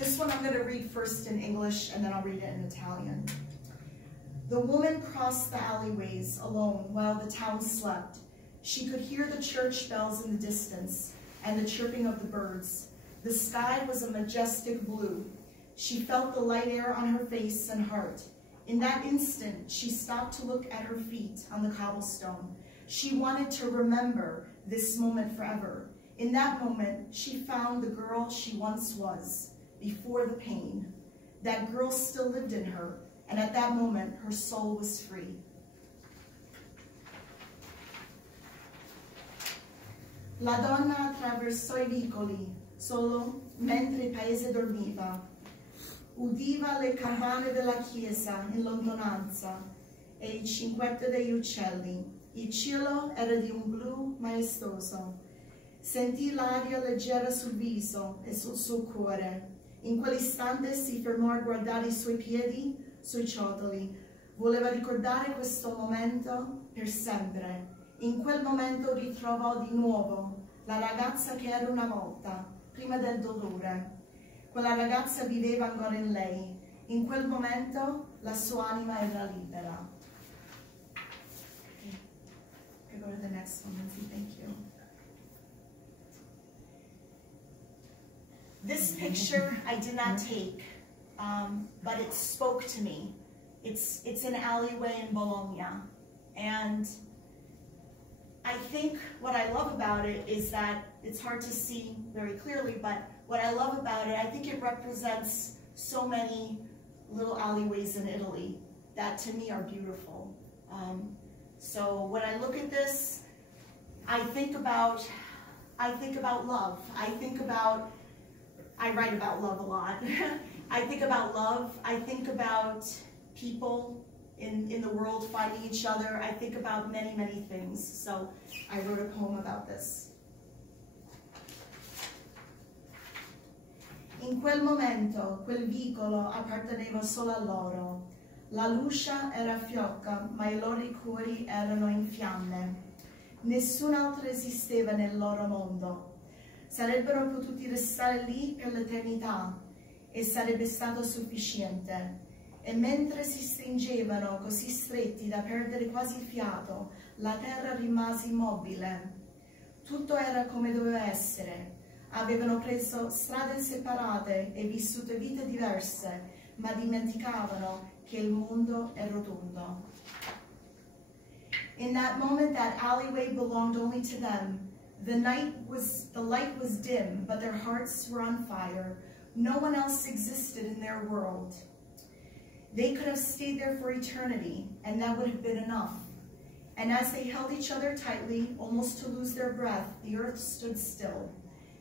This one I'm going to read first in English and then I'll read it in Italian. The woman crossed the alleyways alone while the town slept. She could hear the church bells in the distance and the chirping of the birds. The sky was a majestic blue. She felt the light air on her face and heart. In that instant, she stopped to look at her feet on the cobblestone. She wanted to remember this moment forever. In that moment, she found the girl she once was, before the pain. That girl still lived in her, and at that moment, her soul was free. La donna attraversò I vicoli, solo mentre il paese dormiva. Udiva le campane della chiesa in lontananza e il cinguetto degli uccelli. Il cielo era di un blu maestoso. Sentì l'aria leggera sul viso e sul suo cuore. In quell'istante si fermò a guardare i suoi piedi sui ciotoli. Voleva ricordare questo momento per sempre. In quel momento ritrovò di nuovo la ragazza che era una volta, prima del dolore. Quella ragazza viveva ancora in lei. In quel momento la sua anima era libera. Okay, go to the next one, Lindsay. Thank you. This picture I did not take, but it spoke to me. It's an alleyway in Bologna, and I think what I love about it is that it's hard to see very clearly, but what I love about it, I think it represents so many little alleyways in Italy that to me are beautiful. So when I look at this, I think about love. I write about love a lot. I think about love. I think about people in the world finding each other. I think about many, many things. So I wrote a poem about this. In quel momento, quel vicolo apparteneva solo a loro. La luce era fiocca, ma i loro cuori erano in fiamme. Nessun altro esisteva nel loro mondo. Sarebbero potuti restare lì per l'eternità e sarebbe stato sufficiente. E mentre si stringevano così stretti da perdere quasi il fiato, la terra rimase immobile. Tutto era come doveva essere. Avevano preso strade separate e vissuto vite diverse, ma dimenticavano che il mondo è rotondo. In that moment, that alleyway belonged only to them. The light was dim, but their hearts were on fire. No one else existed in their world. They could have stayed there for eternity, and that would have been enough. And as they held each other tightly, almost to lose their breath, the earth stood still.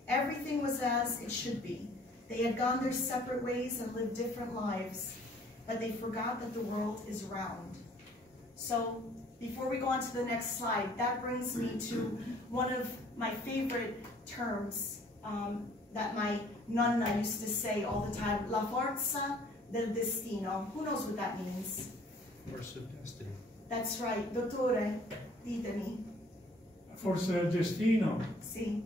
Everything was as it should be. They had gone their separate ways and lived different lives, but they forgot that the world is round. So, before we go on to the next slide, that brings me to one of my favorite terms that my nonna used to say all the time, la forza del destino. Who knows what that means? Force of destiny. That's right. Dottore, ditemi. La forza del destino? Sì.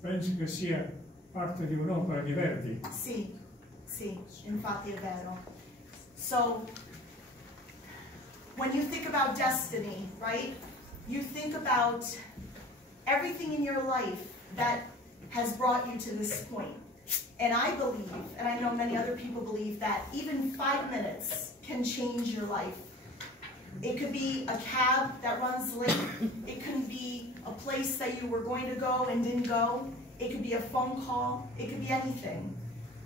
Penso che sia parte di un'opera di Verdi. Sì, sì, infatti è vero. So, when you think about destiny, right, you think about everything in your life that has brought you to this point. And I believe, and I know many other people believe, that even 5 minutes can change your life. It could be a cab that runs late. It could be a place that you were going to go and didn't go. It could be a phone call. It could be anything.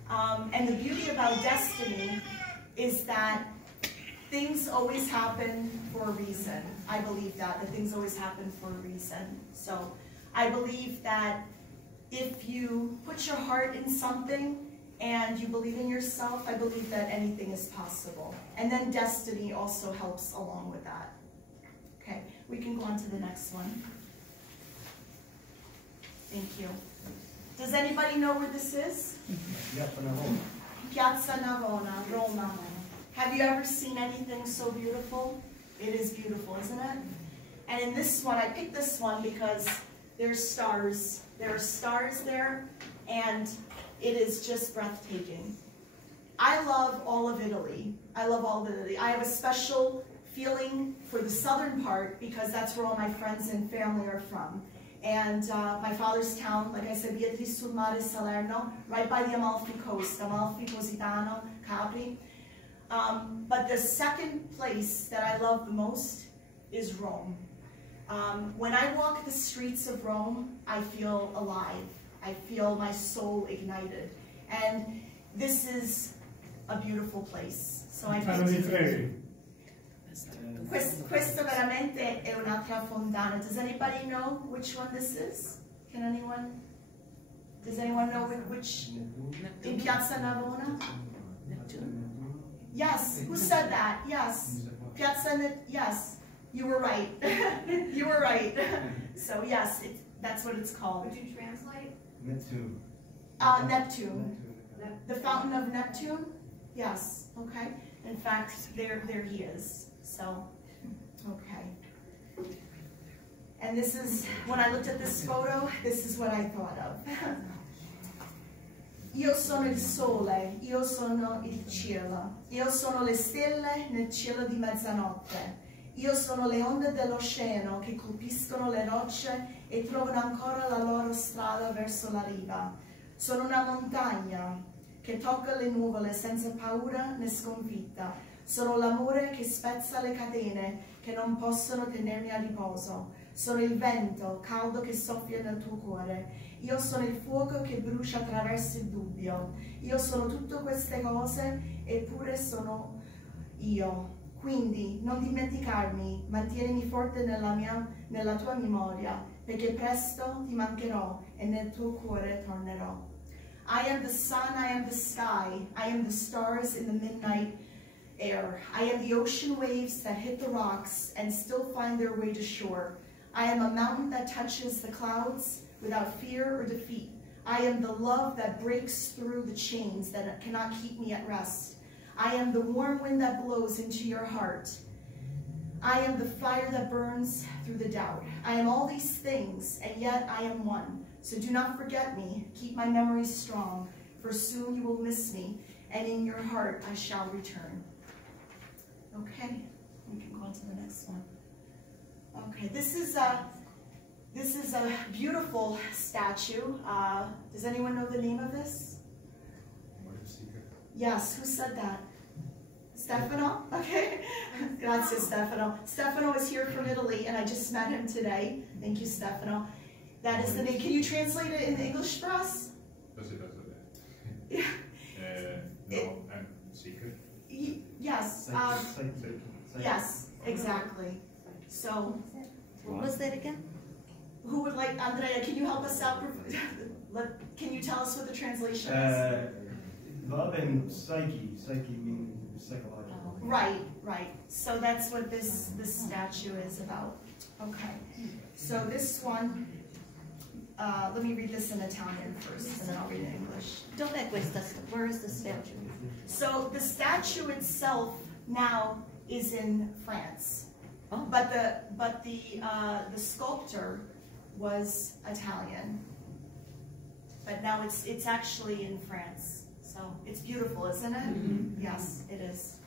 And the beauty about destiny is that things always happen for a reason. I believe that things always happen for a reason. So I believe that if you put your heart in something and you believe in yourself, I believe that anything is possible. And then destiny also helps along with that. Okay, we can go on to the next one. Thank you. Does anybody know where this is? Piazza Navona, Roma. Have you ever seen anything so beautiful? It is beautiful, isn't it? And in this one, I picked this one because there's stars. There are stars there, and It is just breathtaking. I love all of Italy. I love all of Italy. I have a special feeling for the southern part because that's where all my friends and family are from. And my father's town, like I said, Beatrice sul Mare, Salerno, right by the Amalfi coast, Amalfi, Positano, Capri. But the second place that I love the most is Rome. When I walk the streets of Rome, I feel alive. I feel my soul ignited. And this is a beautiful place. So I Questo veramente è un'altra fontana. Does anybody know which one this is? Can anyone? Does anyone know which? In Piazza Navona? Yes. Who said that? Yes. Piazza. Yes. You were right. You were right. So yes, that's what it's called. Would you translate? Neptune. Neptune. The fountain of Neptune? Yes. Okay. In fact, there he is. So, okay. And this is, when I looked at this photo, this is what I thought of. Io sono il sole, io sono il cielo, io sono le stelle nel cielo di mezzanotte. Io sono le onde dell'oceano che colpiscono le rocce e trovano ancora la loro strada verso la riva. Sono una montagna che tocca le nuvole senza paura né sconfitta. Sono l'amore che spezza le catene che non possono tenermi a riposo. Sono il vento caldo che soffia nel tuo cuore. Io sono il fuoco che brucia attraverso il dubbio. Io sono tutte queste cose eppure sono io. Quindi non dimenticarmi, mantienimi forte nella tua memoria, perché presto ti mancherò e nel tuo cuore tornerò. I am the sun, I am the sky, I am the stars in the midnight air. I am the ocean waves that hit the rocks and still find their way to shore. I am a mountain that touches the clouds without fear or defeat. I am the love that breaks through the chains that cannot keep me at rest. I am the warm wind that blows into your heart. I am the fire that burns through the doubt. I am all these things, and yet I am one. So do not forget me. Keep my memories strong, for soon you will miss me, and in your heart I shall return. Okay, we can go on to the next one. Okay, this is a beautiful statue. Does anyone know the name of this? Yes, who said that? Stefano? Okay. Grazie, Stefano. Stefano is here from Italy, and I just met him today. Thank you, Stefano. That is the name. Can you translate it in English for us? Yeah. No, I'm secret. Yes. Yes, exactly. So. What was that again? Who would like, Andrea, can you help us out? Can you tell us what the translation is? Love and psyche. Psyche means psychological. Right, right. So that's what this statue is about. Okay. So this one, let me read this in Italian first, and then I'll read it in English. Dov'è questa? Where is the statue? So the statue itself now is in France, Oh. but the sculptor was Italian, but now it's actually in France. So it's beautiful, isn't it? Mm-hmm. Yes, it is.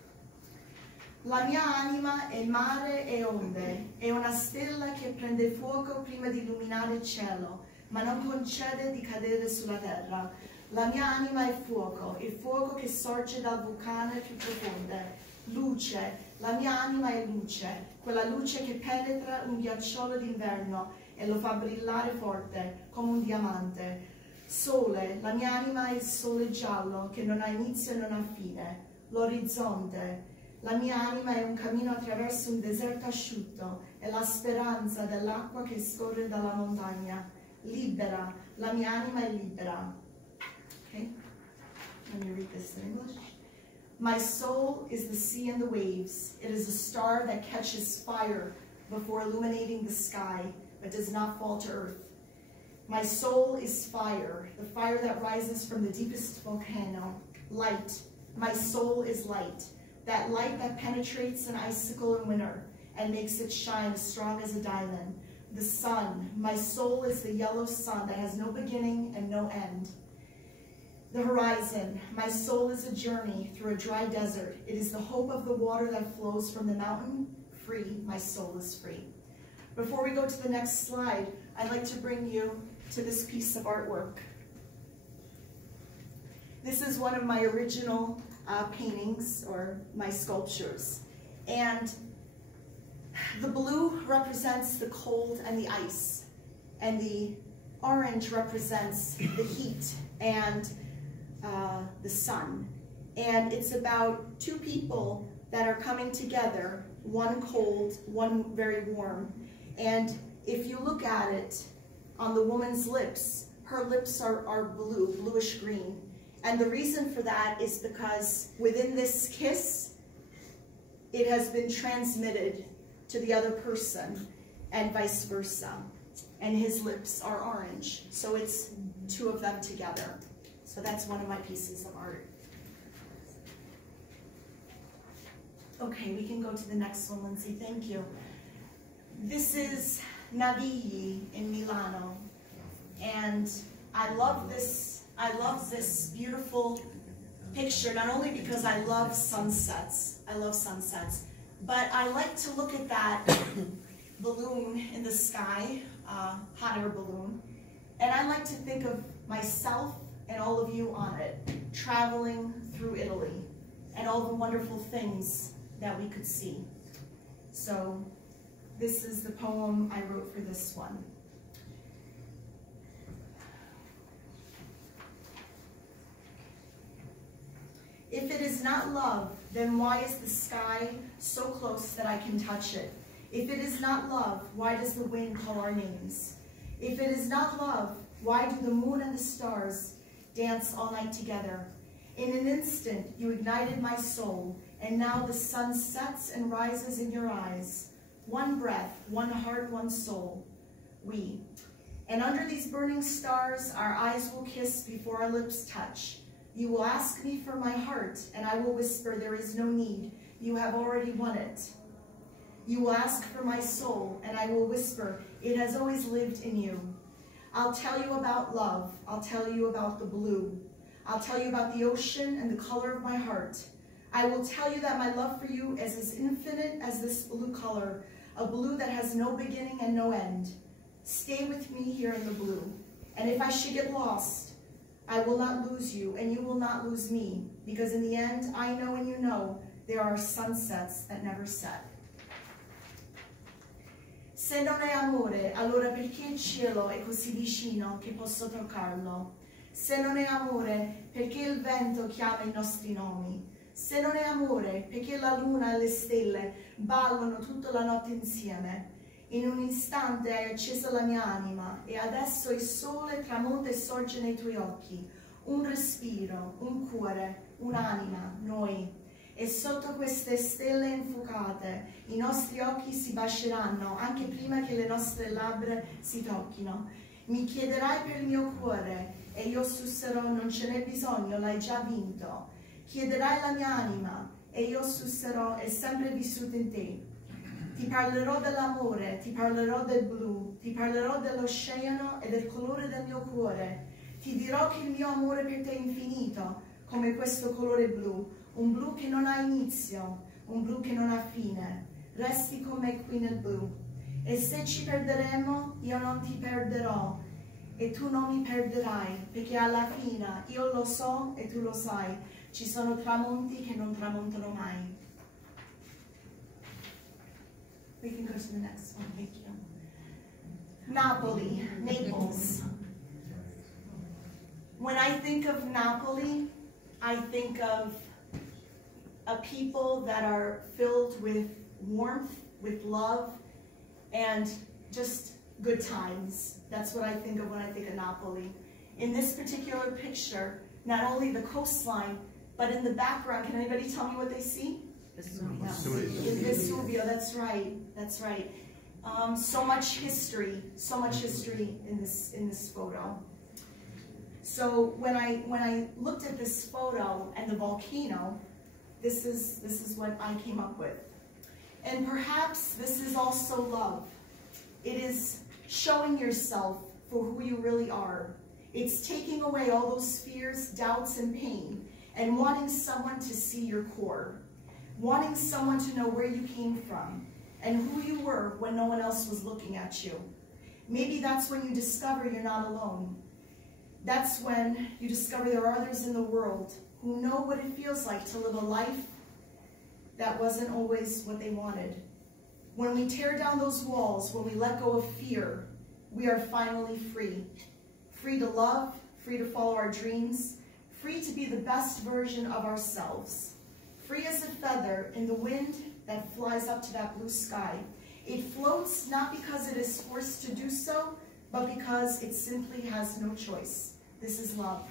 La mia anima è mare e onde, è una stella che prende fuoco prima di illuminare il cielo, ma non concede di cadere sulla terra. La mia anima è fuoco, il fuoco che sorge dal vulcano più profondo. Luce, la mia anima è luce, quella luce che penetra un ghiacciolo d'inverno e lo fa brillare forte, come un diamante. Sole, la mia anima è il sole giallo che non ha inizio e non ha fine. L'orizzonte, la mia anima è un cammino attraverso un deserto asciutto, è la speranza dell'acqua che scorre dalla montagna. Libera, la mia anima è libera. Okay, let me read this in English. My soul is the sea and the waves. It is a star that catches fire before illuminating the sky, but does not fall to earth. My soul is fire, the fire that rises from the deepest volcano. Light, my soul is light, that light that penetrates an icicle in winter and makes it shine as strong as a diamond. The sun, my soul is the yellow sun that has no beginning and no end. the horizon. My soul is a journey through a dry desert. It is the hope of the water that flows from the mountain. Free, my soul is free. Before we go to the next slide, I'd like to bring you to this piece of artwork. This is one of my original paintings, or my sculptures. And the blue represents the cold and the ice, and the orange represents the heat and the sun. And it's about two people that are coming together, one cold, one very warm. And if you look at it, on the woman's lips, her lips are blue, bluish green. And the reason for that is because within this kiss, it has been transmitted to the other person and vice versa. And his lips are orange. So it's two of them together. So that's one of my pieces of art. Okay, we can go to the next one, Lindsay. Thank you. This is Navigli in Milano. And I love this beautiful picture, not only because I love sunsets, but I like to look at that balloon in the sky, hot air balloon, and I like to think of myself and all of you on it, traveling through Italy, and all the wonderful things that we could see. So this is the poem I wrote for this one. If it is not love, then why is the sky so close that I can touch it? If it is not love, why does the wind call our names? If it is not love, why do the moon and the stars dance all night together? In an instant, you ignited my soul, and now the sun sets and rises in your eyes. One breath, one heart, one soul, we. And under these burning stars, our eyes will kiss before our lips touch. You will ask me for my heart, and I will whisper, there is no need. You have already won it. You will ask for my soul, and I will whisper, it has always lived in you. I'll tell you about love. I'll tell you about the blue. I'll tell you about the ocean and the color of my heart. I will tell you that my love for you is as infinite as this blue color, a blue that has no beginning and no end. Stay with me here in the blue, and if I should get lost, I will not lose you, and you will not lose me, because in the end, I know and you know, there are sunsets that never set. Se non è amore, allora perché il cielo è così vicino che posso toccarlo? Se non è amore, perché il vento chiama i nostri nomi? Se non è amore, perché la luna e le stelle ballano tutta la notte insieme? In un istante hai acceso la mia anima e adesso il sole tramonta e sorge nei tuoi occhi. Un respiro, un cuore, un'anima, noi. E sotto queste stelle infuocate i nostri occhi si baceranno anche prima che le nostre labbra si tocchino. Mi chiederai per il mio cuore e io susserò, non ce n'è bisogno, l'hai già vinto. Chiederai la mia anima e io susserò, è sempre vissuto in te. Ti parlerò dell'amore, ti parlerò del blu, ti parlerò dell'oceano e del colore del mio cuore. Ti dirò che il mio amore per te è infinito, come questo colore blu, un blu che non ha inizio, un blu che non ha fine. Resti con me qui nel blu. E se ci perderemo, io non ti perderò, e tu non mi perderai, perché alla fine io lo so e tu lo sai, ci sono tramonti che non tramontano mai. We can go to the next one, thank you. Napoli, Naples. When I think of Napoli, I think of a people that are filled with warmth, with love, and just good times. That's what I think of when I think of Napoli. In this particular picture, not only the coastline, but in the background, can anybody tell me what they see? Vesuvio, that's right, that's right. So much history in this photo. So when I looked at this photo and the volcano, this is what I came up with. And perhaps this is also love. It is showing yourself for who you really are. It's taking away all those fears, doubts, and pain, and wanting someone to see your core, wanting someone to know where you came from and who you were when no one else was looking at you. Maybe that's when you discover you're not alone. That's when you discover there are others in the world who know what it feels like to live a life that wasn't always what they wanted. When we tear down those walls, when we let go of fear, we are finally free. Free to love, free to follow our dreams, free to be the best version of ourselves. Free as a feather in the wind that flies up to that blue sky. It floats not because it is forced to do so, but because it simply has no choice. This is love.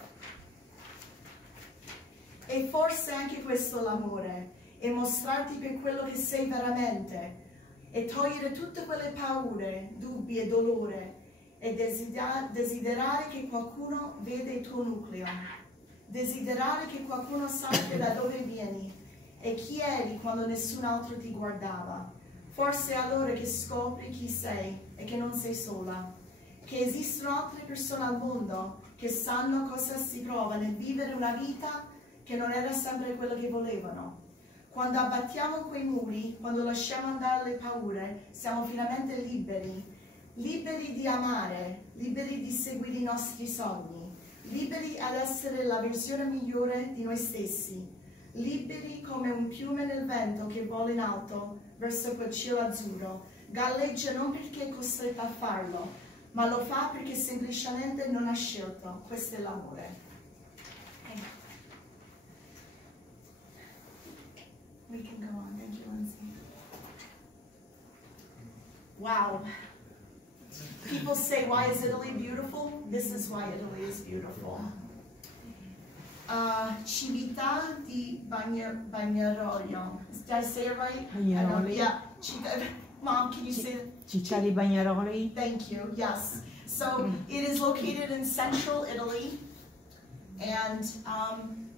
E forse anche questo l'amore, e mostrarti per quello che sei veramente, e togliere tutte quelle paure, dubbi e dolore, e desiderare che qualcuno veda il tuo nucleo, desiderare che qualcuno sappia da dove vieni e chi eri quando nessun altro ti guardava. Forse è allora che scopri chi sei e che non sei sola, che esistono altre persone al mondo che sanno cosa si prova nel vivere una vita che non era sempre quello che volevano. Quando abbattiamo quei muri, quando lasciamo andare le paure, siamo finalmente liberi. Liberi di amare, liberi di seguire i nostri sogni, liberi ad essere la versione migliore di noi stessi, liberi come un piume nel vento che vola in alto verso quel cielo azzurro, galleggia non perché è costretto a farlo, ma lo fa perché semplicemente non ha scelto. Questo è l'amore. We can go on. Thank you, Lindsay. Wow. People say, why is Italy beautiful? This is why Italy is beautiful. Cività di Bagnaroglio. Did I say it right? Bagnaroli. Yeah. Mom, can you say it? Città di Bagnaroli. Thank you. Yes. So it is located in central Italy, and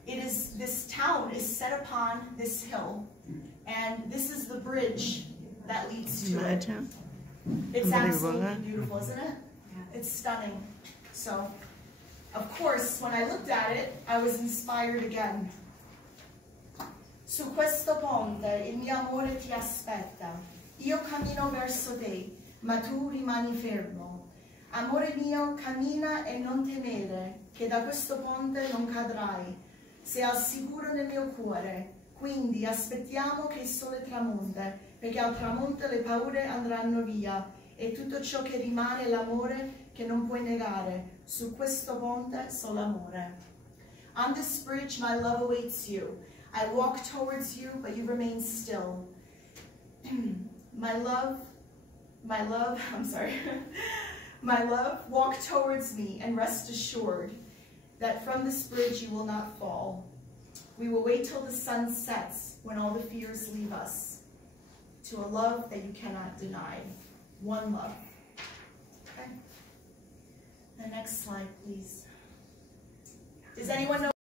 this town is set upon this hill, and this is the bridge that leads to it. It's absolutely beautiful, isn't it? It's stunning. So, of course, when I looked at it, I was inspired again. Su questo ponte il mio amore ti aspetta. Io cammino verso te, ma tu rimani fermo. Amore mio, cammina e non temere, che da questo ponte non cadrai. Sei al sicuro nel mio cuore. Quindi aspettiamo che il sole tramonte, perché al tramonto le paure andranno via e tutto ciò che rimane è l'amore che non puoi negare. Su questo ponte solo amore. On this bridge my love awaits you. I walk towards you, but you remain still. my love, I'm sorry. My love, walk towards me and rest assured that from this bridge you will not fall. We will wait till the sun sets when all the fears leave us, to a love that you cannot deny. One love. Okay. The next slide, please. Does anyone know